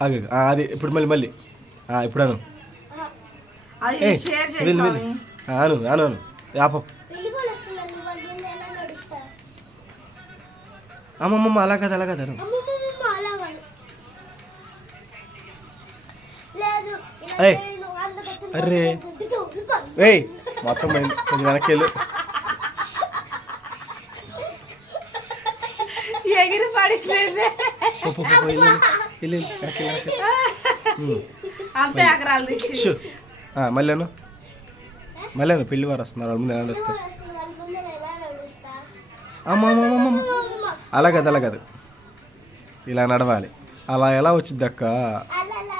ఆగు అది ఇప్పుడు మళ్ళీ మళ్ళీ. ఆ, ఇప్పుడు అను. అను అను అను. యాప అమ్మమ్మ అలా కదా అలా కదా అను. అమ్మమ్మమ్మ అలా కాదు లేదు ఇలా ఏయ్. మొత్తం పోయింది. కొంచెం వెనక్కి వెళ్ళు. ఎగిరి పడిపోయింది. పో, పో, పో, పో, వెళ్ళు, వెళ్ళు, వెళ్ళు, వెనక్కి, వెనక్కి. ఉమ్. అంతే ఎకరాలు తెచ్చి షూ. ఆ, మళ్ళీ అను మళ్ళీ అను పెళ్ళి వారు వస్తున్నారు ముందు ఎలా నడుస్తా వెళ్ళిపోయి వస్తున్నాను వాళ్ళ ముందు ఎలా నడుస్తా అమ్మ అమ్మ అమ్మ, అమ్మ అమ్మ. అలా కాదు అలా కాదు ఇలా నడవాలి అలా ఎలా వచ్చింది అక్క అలా అలా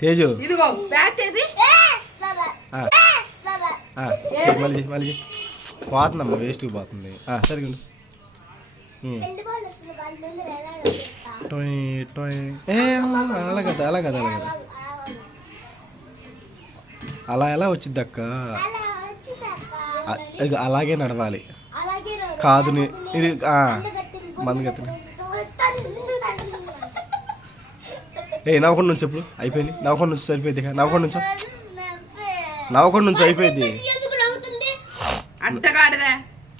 తేజు ఇదిగో బ్యాట్ చేసి మళ్ళీ మళ్ళీ. పోతుందమ్మా వేస్ట్కి పోతుంది ఆ, సరిగా ఉండు. ఉమ్. వెళ్ళిపోయి వస్తున్నాను వాళ్ళ ముందు ఎలా నడుస్తా టొయ్, టొయ్. ఏ అమ్మ, అలా కదా అలా కదా అలా కదా అలా ఎలా వచ్చింది అక్క అలాగే నడవాలి. కాదు ఇది ఆ, అందగత్తెను ఏ నవ్వకుండా నుంచి చెప్పు. అయిపోయింది. నవ్వకుండా నుంచి సరిపోయింది. నవ్వకుండా నుంచో? నవ్వకుండా నుంచి అయిపోయింది.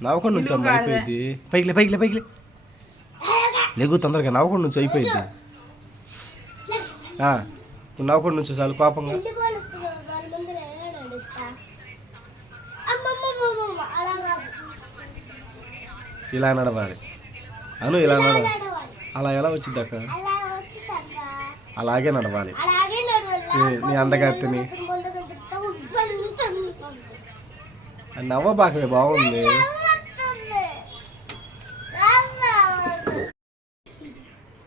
నవ్వకుండా నుంచి అమ్మ అయిపోయింది. పైకిలే పైకిలే పైకిలే లేగు తొందరగా. నవ్వకుండా నుంచి అయిపోయింది. నవ్వకుండా నుంచి చాలు కాదు ఇలా నడవాలి. అను ఇలా నడవాలి. అలా ఎలా వచ్చింది అక్క. అలాగే నడవాలి నీ- అందగత్తెని. ఆ నవ్వబాకమే బాగుంది.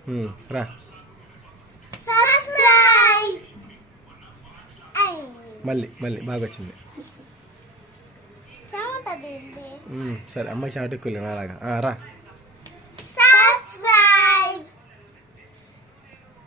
నవ్వు. రా. మళ్ళీ మళ్ళీ బాగా వచ్చింది సరే అమ్మాయి షార్ట్ ఎక్కువ అలాగా రా